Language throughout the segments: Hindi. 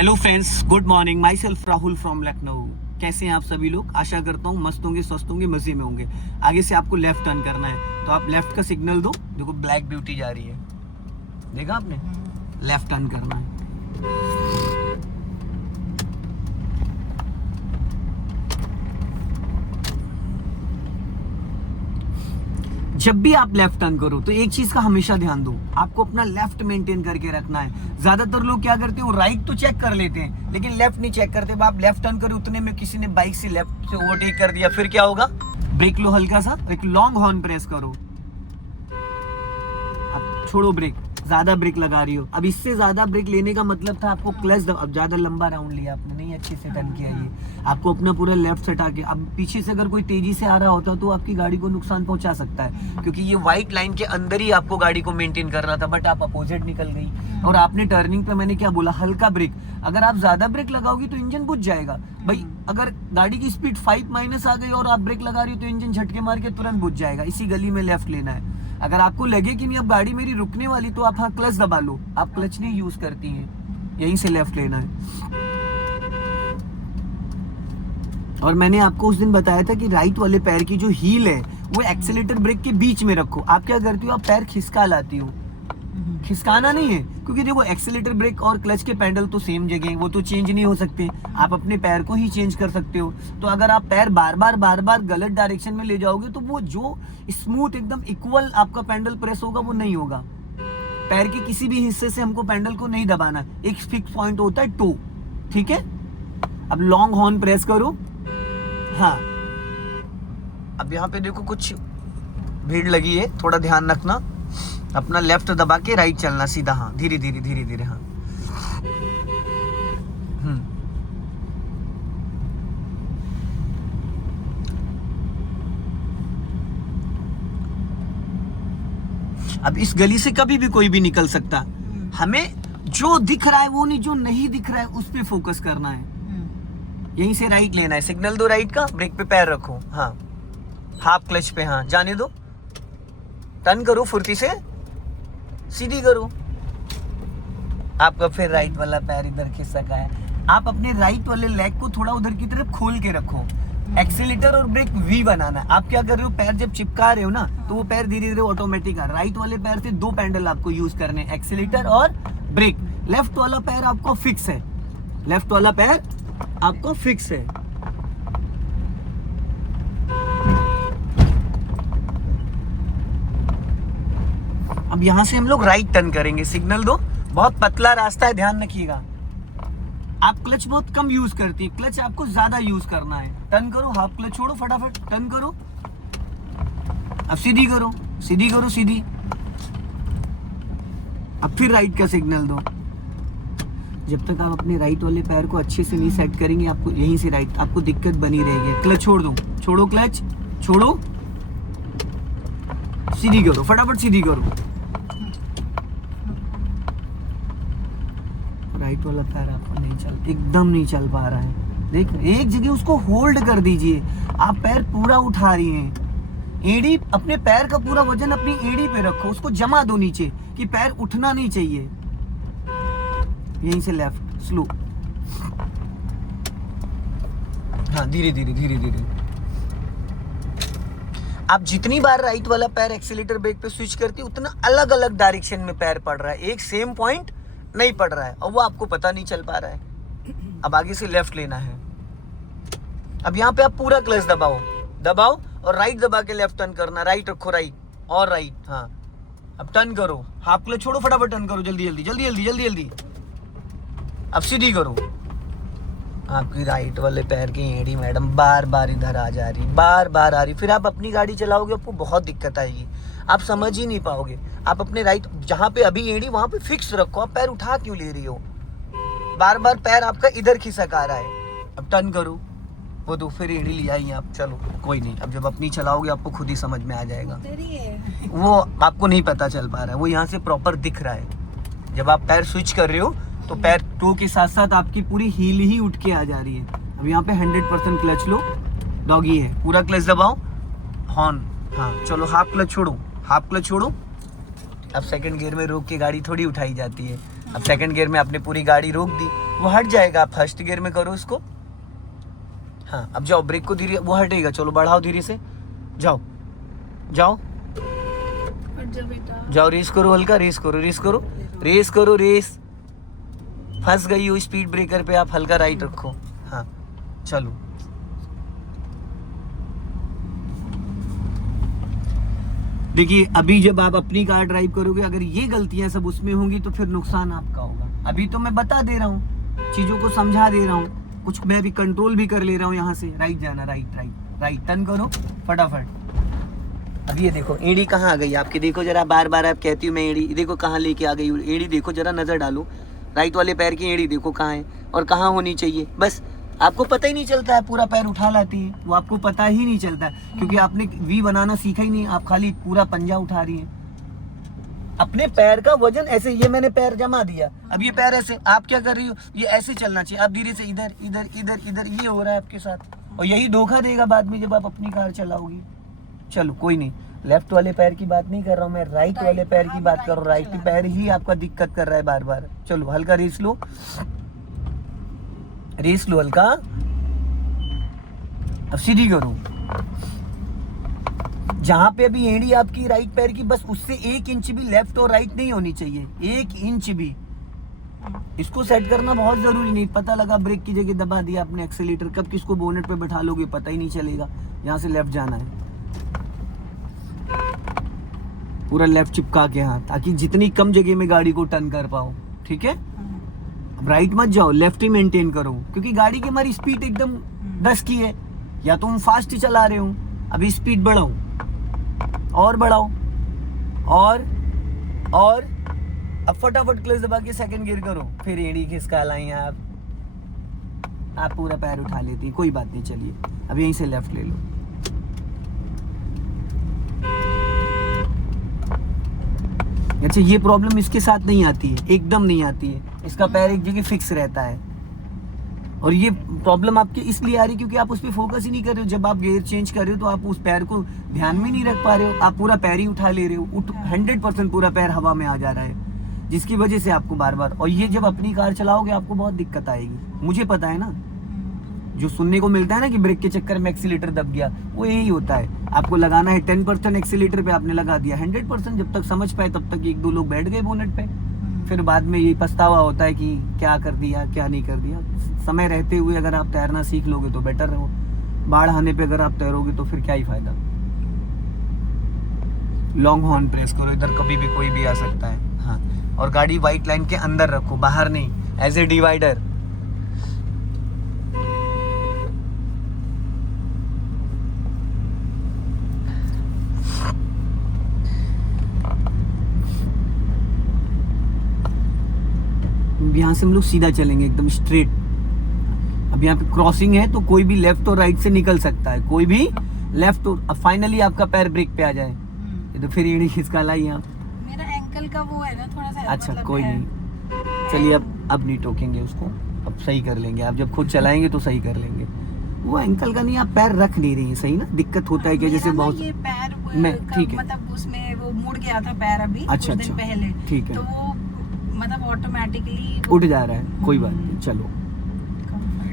Hello friends, good morning. My self Rahul from Lucknow. कैसे हैं आप सभी लोग? आशा करता हूँ मस्त होंगे, स्वस्थ होंगे, मजे में होंगे। आगे से आपको लेफ्ट टर्न करना है तो आप लेफ्ट का सिग्नल दो। देखो ब्लैक ब्यूटी जा रही है, देखा आपने? लेफ्ट टर्न करना है। जब भी आप लेफ्ट टर्न करो तो एक चीज का हमेशा ध्यान दो, आपको अपना लेफ्ट मेंटेन करके रखना है। ज्यादातर लोग क्या करते हैं, राइट तो चेक कर लेते हैं लेकिन लेफ्ट नहीं चेक करते। आप लेफ्ट टर्न करो, उतने में किसी ने बाइक से लेफ्ट से ओवरटेक कर दिया, फिर क्या होगा? ब्रेक लो हल्का सा, एक लॉन्ग हॉर्न प्रेस करो। अब छोड़ो ब्रेक, ज्यादा ब्रेक लगा रही हो। अब इससे ज्यादा ब्रेक लेने का मतलब था आपको क्लच अब ज्यादा लंबा राउंड लिया आपने, नहीं अच्छे से टर्न किया। ये आपको अपना पूरा लेफ्ट हटा के, अब पीछे से अगर कोई तेजी से आ रहा होता तो आपकी गाड़ी को नुकसान पहुंचा सकता है, क्योंकि ये व्हाइट लाइन के अंदर ही आपको गाड़ी को मेंटेन करना था, बट आप अपोजिट निकल गई। और आपने टर्निंग पे, मैंने क्या बोला, हल्का ब्रेक। अगर आप ज्यादा ब्रेक लगाओगी तो इंजन बुझ जाएगा भाई। अगर गाड़ी की स्पीड 5 - आ गई और आप ब्रेक लगा रही हो तो इंजन झटके मार के तुरंत बुझ जाएगा। इसी गली में लेफ्ट लेना है। अगर आपको लगे कि नहीं अब गाड़ी मेरी रुकने वाली, तो आप हाँ क्लच दबा लो। आप क्लच नहीं यूज करती हैं, यहीं से लेफ्ट लेना है। और मैंने आपको उस दिन बताया था कि राइट वाले पैर की जो हील है वो एक्सीलेटर ब्रेक के बीच में रखो। आप क्या करती हो, आप पैर खिसका लाती हो। खिसकाना नहीं है, क्योंकि देखो एक्सीलेटर ब्रेक और क्लच के पैडल तो सेम जगह, वो तो चेंज नहीं हो सकते। आप अपने पैर को ही चेंज कर सकते हो। तो अगर आप पैर बार बार गलत डायरेक्शन में ले जाओगे तो वो जो स्मूथ एकदम इक्वल आपका पैडल प्रेस होगा वो नहीं होगा। पैर के किसी भी हिस्से से हमको पैडल को नहीं दबाना, एक फिक्स पॉइंट होता है टो, ठीक है? अब लॉन्ग हॉर्न प्रेस करो। हाँ, अब यहाँ पे देखो कुछ भीड़ लगी है, थोड़ा ध्यान रखना। अपना लेफ्ट दबा के राइट चलना सीधा। हाँ, धीरे धीरे। हाँ, अब इस गली से कभी भी कोई भी निकल सकता। हमें जो दिख रहा है वो नहीं, जो नहीं दिख रहा है उस पे फोकस करना है। यहीं से राइट लेना है। सिग्नल दो राइट का, ब्रेक पे पैर रखो। हाँ, हाफ क्लच पे, हाँ जाने दो। टर्न करो फुर्ती से, सीधी करो। आपका फिर राइट वाला पैर इधर खिसका है। आप अपने राइट वाले लेग को थोड़ा उधर की तरफ खोल के रखो। एक्सीलेटर और ब्रेक वी बनाना है। आप क्या कर रहे हो, पैर जब चिपका रहे हो ना तो वो पैर धीरे धीरे ऑटोमेटिक आ। राइट वाले पैर से दो पैडल आपको यूज करने, एक्सीलेटर और ब्रेक। लेफ्ट वाला पैर आपको फिक्स है, लेफ्ट वाला पैर आपको फिक्स है। अब यहां से हम लोग राइट टर्न करेंगे। सिग्नल दो, बहुत पतला रास्ता है, ध्यान रखिएगा। आप क्लच बहुत कम यूज करती है, क्लच आपको ज्यादा यूज करना है। टर्न करो, हाफ क्लच छोड़ो, फटाफट टर्न करो। अब सीधी करो, सीधी। अब फिर राइट का सिग्नल दो। जब तक आप अपने राइट वाले पैर को अच्छे से नहीं सेट करेंगे, आपको यहीं से राइट, आपको दिक्कत बनी रहेगी। क्लच छोड़ दो, छोड़ो क्लच, छोड़ो, सीधी करो, फटाफट सीधी करो। राइट वाला पैर आपको नहीं चल, एकदम नहीं चल पा रहा है। देख, एक जगह उसको होल्ड कर दीजिए। आप पैर पूरा उठा रही हैं, एड़ी, अपने पैर का पूरा वजन अपनी एड़ी पे रखो, उसको जमा दो नीचे कि पैर उठना नहीं चाहिए। यहीं से लेफ्ट स्लो। हाँ, धीरे। आप जितनी बार राइट वाला पैर एक्सीलेटर ब्रेक पे स्विच करती, उतना अलग अलग डायरेक्शन में पैर पड़ रहा है, एक सेम पॉइंट नहीं पड़ रहा है, और वो आपको पता नहीं चल पा रहा है। अब आगे से लेफ्ट लेना है। अब यहाँ पे आप पूरा क्लच दबाओ और राइट दबा के लेफ्ट टर्न करना। राइट रखो, राइट और राइट। हाँ, अब टर्न करो, हाफ क्लच छोड़ो, फटाफट टर्न करो, जल्दी। अब सीधी करो। आपकी राइट वाले पैर की एड़ी मैडम बार इधर आ जा रही, बार आ रही। फिर आप अपनी गाड़ी चलाओगे, आपको बहुत दिक्कत आएगी, आप समझ ही नहीं पाओगे। आप अपने राइट, जहाँ पे अभी एड़ी वहां पे फिक्स रखो। आप पैर उठा क्यों ले रही हो? बार पैर आपका इधर खिसक आ रहा है। अब टर्न करो, वो दो, फिर एड़ी ले आई आप। चलो कोई नहीं, अब जब अपनी चलाओगे आपको खुद ही समझ में आ जाएगा। वो आपको नहीं पता चल पा रहा है, वो यहाँ से प्रॉपर दिख रहा है। जब आप पैर स्विच कर रहे हो तो पैर टो के साथ साथ आपकी पूरी हील ही उठ के आ जा रही है। अब यहाँ पे 100% क्लच लो, डॉगी है, पूरा क्लच दबाओ, हॉर्न। हाँ चलो, हाफ क्लच छोड़ो। अब सेकंड गियर में रोक के गाड़ी थोड़ी उठाई जाती है। अब सेकंड गियर में आपने पूरी गाड़ी रोक दी, वो हट जाएगा, आप फर्स्ट गियर में करो उसको। हाँ अब जाओ, ब्रेक को धीरे, वो हटेगा, चलो बढ़ाओ धीरे से, जाओ जाओ जाओ, रेस करो, हल्का रेस करो, रेस करो, रेस करो, रेस। फंस गई हो स्पीड ब्रेकर पे, आप हल्का राइट रखो। हाँ चलो, देखिए अभी जब आप अपनी कार ड्राइव करोगे, अगर ये गलतियां सब उसमें होंगी तो फिर नुकसान आपका होगा। अभी तो मैं बता दे रहा हूँ, चीजों को समझा दे रहा हूँ, कुछ मैं भी कंट्रोल भी कर ले रहा हूँ। यहाँ से राइट जाना, राइट राइट राइट, टर्न करो फटाफट। अब ये देखो एड़ी कहाँ आ गई आपकी, देखो जरा, बार बार आप कहती हूँ मैं एड़ी, देखो कहाँ लेके आ गई एड़ी, देखो जरा, नजर डालो, राइट वाले पैर की एड़ी देखो कहाँ है और कहाँ होनी चाहिए। बस आपको पता ही नहीं चलता है, पूरा पैर उठा लाती है, वो आपको पता ही नहीं चलता है, क्योंकि आपने वी बनाना सीखा ही नहीं, आप खाली पूरा पंजा उठा रही हैं। अपने पैर का वजन ऐसे, ये मैंने पैर जमा दिया, अब ये पैर ऐसे, आप क्या कर रही हो, ये ऐसे चलना चाहिए, आप धीरे से इधर इधर इधर इधर, ये हो रहा है आपके साथ, और यही धोखा देगा बाद में जब आप अपनी कार चलाओगी। चलो कोई नहीं, लेफ्ट वाले पैर की बात नहीं कर रहा हूँ मैं, राइट वाले पैर की बात कर रहा हूँ। राइट पैर ही आपका दिक्कत कर रहा है बार बार। चलो हल्का रेस लो, रेस लो हल्का, अब सीधी करो। जहां पे अभी एड़ी आपकी राइट पैर की, बस उससे 1 इंच भी लेफ्ट और राइट नहीं होनी चाहिए, 1 इंच भी। इसको सेट करना बहुत जरूरी, नहीं पता लगा ब्रेक की जगह दबा दिया आपने एक्सेलेरेटर, कब किसको बोनेट पे बैठा लोगे पता ही नहीं चलेगा। यहाँ से लेफ्ट जाना है, पूरा लेफ्ट चिपका के, हाँ, ताकि जितनी कम जगह में गाड़ी को टर्न कर पाओ, ठीक है। राइट मत जाओ, लेफ्ट ही मेंटेन करो, क्योंकि गाड़ी की हमारी स्पीड एकदम 10 की है, या तो हम फास्ट चला रहे हो, अभी स्पीड बढ़ाओ और बढ़ाओ, और अब फटाफट क्लच दबा के सेकंड गियर करो, फिर एड़ी खिसका लाई आप पूरा पैर उठा लेती, कोई बात नहीं। चलिए अब यहीं से लेफ्ट ले लो, अच्छा ये प्रॉब्लम इसके साथ नहीं आती है, एकदम नहीं आती है, इसका पैर एक जगह फिक्स रहता है, और ये प्रॉब्लम आपकी इसलिए आ रही है क्योंकि आप उस पर फोकस ही नहीं कर रहे हो। जब आप गियर चेंज कर रहे हो तो आप उस पैर को ध्यान में नहीं रख पा रहे हो, आप पूरा पैर ही उठा ले रहे हो, 100% पूरा पैर हवा में आ जा रहा है, जिसकी वजह से आपको बार बार, और ये जब अपनी कार चलाओगे आपको बहुत दिक्कत आएगी, मुझे पता है ना। जो सुनने को मिलता है ना कि ब्रेक के चक्कर में एक्सीलेटर दब गया, वो यही होता है। आपको लगाना है 10% एक्सीलेटर पे, आपने लगा दिया 100%, जब तक समझ पाए तब तक 1-2 लोग बैठ गए बोनेट पे, फिर बाद में ये पछतावा होता है कि क्या कर दिया क्या नहीं कर दिया। समय रहते हुए अगर आप तैरना सीख लोगे तो बेटर रहो, बाढ़ आने पे अगर आप तैरोगे तो फिर क्या ही फायदा। लॉन्ग हॉर्न प्रेस करो, इधर कभी भी कोई भी आ सकता है, हाँ, और गाड़ी व्हाइट लाइन के अंदर रखो, बाहर नहीं, एज ए डिवाइडर। यहाँ से हम लोग सीधा चलेंगे एकदम स्ट्रेट। अब यहाँ पे क्रॉसिंग है तो कोई भी लेफ्ट और राइट से निकल सकता है, कोई भी लेफ्ट और, अब फाइनली आपका पैर ब्रेक पे आ जाए तो फिर एड़ी खिसका लाई यहाँ, मेरा एंकल का वो है ना थोड़ा सा, अच्छा मतलब कोई नहीं, चलिए अब नहीं टोकेंगे उसको, अब सही कर लेंगे, आप जब खुद चलाएंगे तो सही कर लेंगे। वो एंकल का नहीं, आप पैर रख नहीं रही है सही ना, दिक्कत होता है कि जैसे बहुत, ये पैर मैं ठीक है, मतलब उसमें वो मुड़ गया था पैर अभी अच्छा कुछ दिन पहले, ठीक है, तो वो मतलब ऑटोमेटिकली उठ जा रहा है, कोई बात नहीं। चलो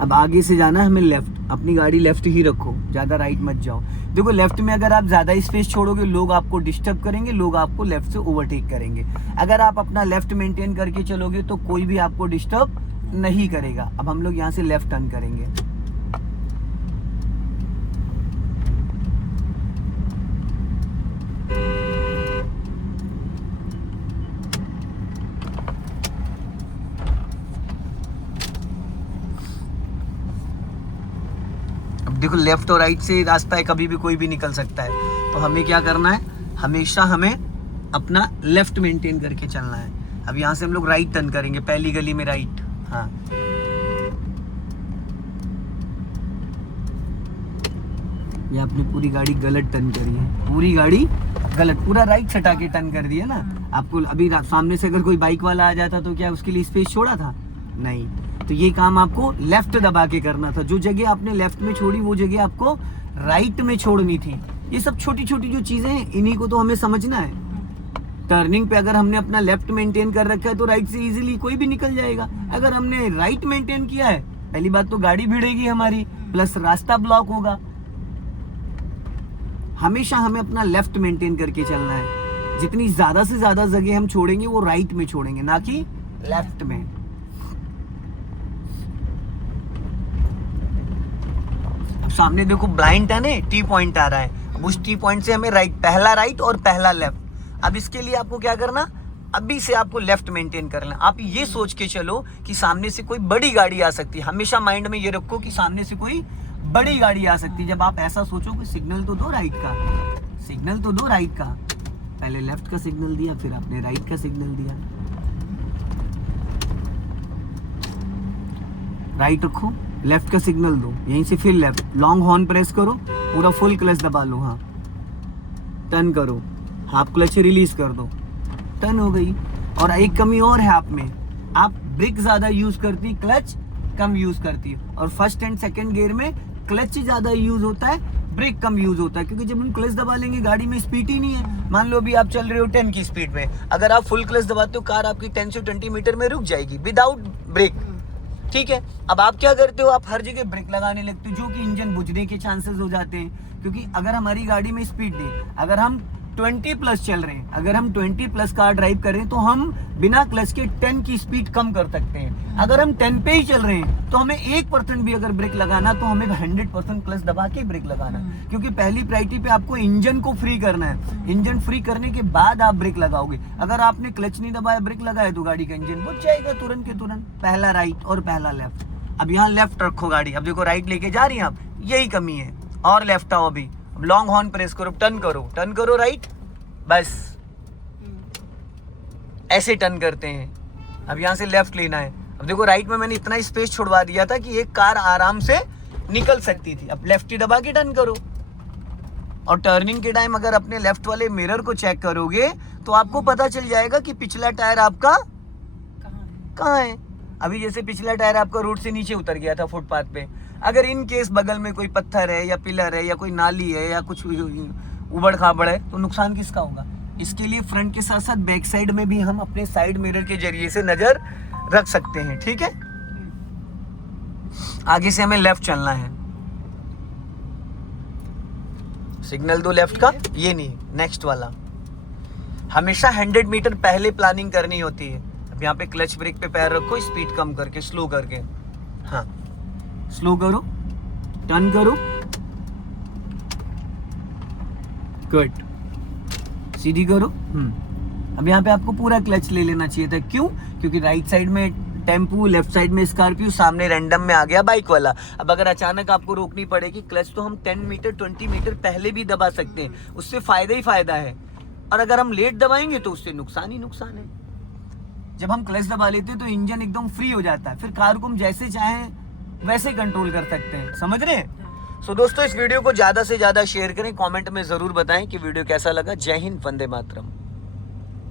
अब आगे से जाना है हमें लेफ्ट, अपनी गाड़ी लेफ्ट ही रखो, ज्यादा राइट मत जाओ। देखो लेफ्ट में अगर आप ज्यादा स्पेस छोड़ोगे लोग आपको डिस्टर्ब करेंगे, लोग आपको लेफ्ट से ओवरटेक करेंगे। अगर आप अपना लेफ्ट मेंटेन करके चलोगे तो कोई भी आपको डिस्टर्ब नहीं करेगा। अब हम लोग यहाँ से लेफ्ट टर्न करेंगे, देखो लेफ्ट और राइट से रास्ता है, कभी भी कोई भी निकल सकता है, तो हमें क्या करना है, हमेशा हमें अपना लेफ्ट मेंटेन करके चलना है। अब यहाँ से हम लोग राइट टर्न करेंगे, पहली गली में राइट, हाँ, ये आपने पूरी गाड़ी गलत टर्न करी है, पूरी गाड़ी गलत, पूरा राइट सटा के टर्न कर दिया ना। आपको अभी सामने से अगर कोई बाइक वाला आ जाता तो क्या उसके लिए स्पेस छोड़ा था? नहीं, तो ये काम आपको लेफ्ट दबा के करना था। जो जगह आपने लेफ्ट में छोड़ी वो जगह आपको राइट में छोड़नी थी। ये सब छोटी छोटी जो चीजें हैं इन्हीं को तो हमें समझना है। टर्निंग पे अगर हमने अपना लेफ्ट मेंटेन कर रखा है तो राइट से इजीली कोई भी निकल जाएगा। अगर हमने राइट मेंटेन किया है, पहली बात तो गाड़ी भिड़ेगी हमारी, प्लस रास्ता ब्लॉक होगा। हमेशा हमें अपना लेफ्ट मेंटेन करके चलना है। जितनी ज्यादा से ज्यादा जगह हम छोड़ेंगे वो राइट में छोड़ेंगे, ना कि लेफ्ट में। अब सामने देखो ब्लाइंड टर्न है, टी पॉइंट आ रहा है। अब उस टी पॉइंट से हमें राइट, पहला राइट और पहला लेफ्ट। अब इसके लिए आपको क्या करना, अभी से आपको लेफ्ट मेंटेन करना। आप ये सोच के चलो कि सामने से कोई बड़ी गाड़ी आ सकती है। हमेशा माइंड में ये रखो कि सामने से कोई बड़ी गाड़ी आ सकती है। जब आप ऐसा सोचो कि सिग्नल तो दो राइट का, सिग्नल तो दो राइट का। पहले लेफ्ट का सिग्नल दिया, फिर आपने राइट का सिग्नल दिया। राइट रखो, लेफ्ट का सिग्नल दो, यहीं से फिर लेफ्ट। लॉन्ग हॉर्न प्रेस करो, पूरा फुल क्लच दबा लो। हाँ, टर्न करो, हाफ क्लच रिलीज कर दो, टर्न हो गई। और एक कमी और है आप में, आप ब्रेक ज्यादा यूज करती, क्लच कम यूज करती। और फर्स्ट एंड सेकंड गियर में क्लच ज्यादा यूज होता है, ब्रेक कम यूज होता है। क्योंकि जब हम क्लच दबा लेंगे गाड़ी में स्पीड ही नहीं है। मान लो अभी आप चल रहे हो 10 की स्पीड में, अगर आप फुल क्लच दबाते हो कार आपकी 10 से 20 मीटर में रुक जाएगी विदाउट ब्रेक। ठीक है, अब आप क्या करते हो, आप हर जगह ब्रेक लगाने लगते हो, जो कि इंजन बुझने के चांसेस हो जाते हैं। क्योंकि अगर हमारी गाड़ी में स्पीड नहीं, अगर हम 20 प्लस चल रहे हैं, अगर हम 20 प्लस कार ड्राइव कर रहे हैं तो हम बिना क्लच के 10 की स्पीड कम कर सकते हैं। अगर हम 10 पे ही चल रहे हैं तो हमें 1% भी अगर ब्रेक लगाना तो हमें 100% क्लच दबा के ब्रेक लगाना। क्योंकि पहली प्रायोरिटी पे आपको इंजन को फ्री करना है। इंजन फ्री करने के बाद आप ब्रेक लगाओगे। अगर आपने क्लच नहीं दबाया, ब्रेक लगाया तो गाड़ी का इंजन बुझ जाएगा तुरंत के तुरंत। पहला राइट और पहला लेफ्ट। अब यहाँ लेफ्ट रखो गाड़ी, अब देखो राइट लेके जा रही है आप, यही कमी है। और लेफ्ट आओ अभी, लॉन्ग हॉर्न प्रेस करो, टर्न करो राइट, बस ऐसे टर्न करते हैं। अब यहाँ से लेफ्ट लेना है। अब देखो राइट में मैंने इतना स्पेस छुड़वा दिया था कि एक कार आराम से निकल सकती थी। अब लेफ्ट ही दबा के टर्न करो। और टर्निंग के टाइम अगर अपने लेफ्ट वाले मिरर को चेक करोगे तो आपको पता चल जाएगा कि पिछला टायर आपका कहाँ है। अभी जैसे पिछला टायर आपका रोड से नीचे उतर गया था फुटपाथ पे, अगर इन केस बगल में कोई पत्थर है या पिलर है या कोई नाली है या कुछ उबड़ खाबड़ है तो नुकसान किसका होगा। इसके लिए फ्रंट के साथ साथ बैक साइड में भी हम अपने साइड मिरर के जरिए से नजर रख सकते हैं। ठीक है, आगे से हमें लेफ्ट चलना है। सिग्नल दो लेफ्ट का, ये नहीं, नेक्स्ट वाला। हमेशा 100 मीटर पहले प्लानिंग करनी होती है। अब यहाँ पे क्लच ब्रेक पे पैर रखो, स्पीड कम करके, स्लो करके। हाँ, स्लो करो, टर्न करो, गुड, सीधी करो। अब यहाँ पे आपको पूरा क्लच ले लेना चाहिए था। क्यों? क्योंकि राइट साइड में टेम्पू, लेफ्ट साइड में स्कॉर्पियो, सामने रैंडम में आ गया बाइक वाला। अब अगर अचानक आपको रोकनी पड़ेगी, क्लच तो हम 10 मीटर 20 मीटर पहले भी दबा सकते हैं, उससे फायदा ही फायदा है। और अगर हम लेट दबाएंगे तो उससे नुकसान ही नुकसान है। जब हम क्लच दबा लेते हैं तो इंजन एकदम फ्री हो जाता है, फिर कार को हम जैसे चाहें वैसे कंट्रोल कर सकते हैं। समझ रहे हैं? सो दोस्तों, इस वीडियो को ज्यादा से ज्यादा शेयर करें, कमेंट में जरूर बताएं कि वीडियो कैसा लगा। जय हिंद, वंदे मातरम।